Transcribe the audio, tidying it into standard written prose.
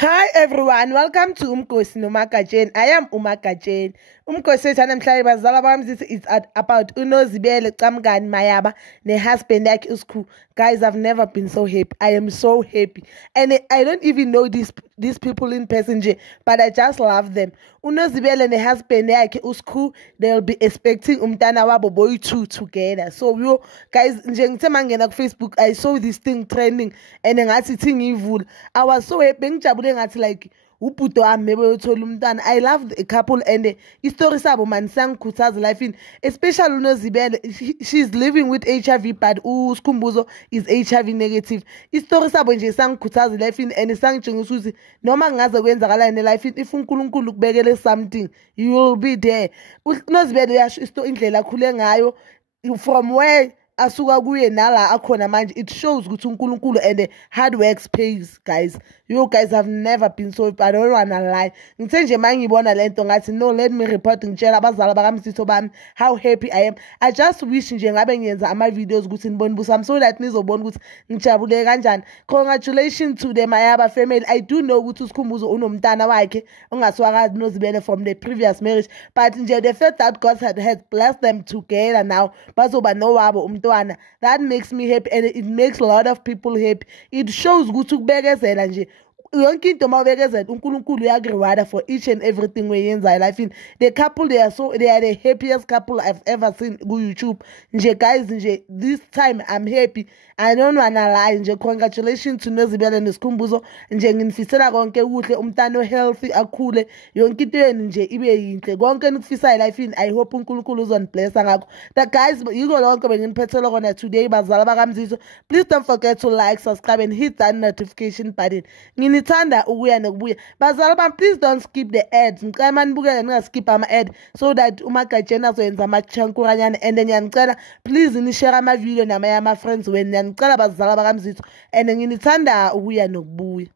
Hi everyone, welcome to Umkosi Nomakajeni. I am Umakajeni. Umkosi namhlanje bazala bami this is about Nozibele Mayaba ne husband yakhe uSkhu. Guys, I've never been so happy. I am so happy. And I don't even know these people in person, but I just love them. Nozibele ne husband yakhe uSkhu, they'll be expecting umntana wabo boy 2 together. So you guys, nje ngithe mangena ku Facebook, I saw this thing trending and ngathi thing evil. I was so happy ngijabule ngathi like ubhudo wami maybe uyothola umntana. I love the couple and istory sabo man sangikhuthaza life in, especially Nozibele. She's living with HIV but Skhumbuzo is HIV negative. Istory sabo nje sangikhuthaza life in and sangitshengisa ukuthi noma ngaze kwenzakala ne life in, if uNkulunkulu kubekele something you will be there. Nozibele yasho indlela akhule ngayo from where asuka kuye nala akhona manje, it shows ukuthi uNkulunkulu and hard work pays. Guys, you guys have never been so, I don't wanna lie. Ngithe nje mangibona lento ngathi no, let me report ngitshela abazali bakamsitho bami how happy I am. I just wish nje ngabe ngiyenza ama videos ukuthi nibone busami so that nizobona ukuthi ngijabule kanjani. Congratulations to the Mayaba family. I do know ukuthi uSkhumbuzo unomntana wakhe ongasiwakazi Nozibele from the previous marriage, but nje the fact that God has blessed them together now bazoba nowabo umntwana, that makes me happy and it makes a lot of people happy. It shows ukuthi ukubekezela nje yonke into mawubekezela uNkulunkulu uyakureward for each and everything weyenza life in. The couple, they are the happiest couple I've ever seen ku YouTube. Nje guys, nje this time I'm happy. I don't wanna lie. Nje congratulations to Nozibele noSkhumbuzo. Nje nginifisela konke kuhle, umntana healthy akhule, yonke into yenu nje ibe yinhle. Konke nikufisa life in, I hope uNkulunkulu uzoniblessa ngakho. That guys, yiko lonke benginiphethelwe kona today bazala bakamzizwe. Please don't forget to like, subscribe and hit that notification button. Nginithanda ukuya nokubuya. Bazala bam, please don't skip the ads. Ngicela manibukele ningaskip ama ad so that uMagajeni azoyenza amachankuranyana, and then ngiyanicela please ni-share ama video nama friends wenu. Ngicela bazala bakamzitho and nginithanda ukuya nokubuya.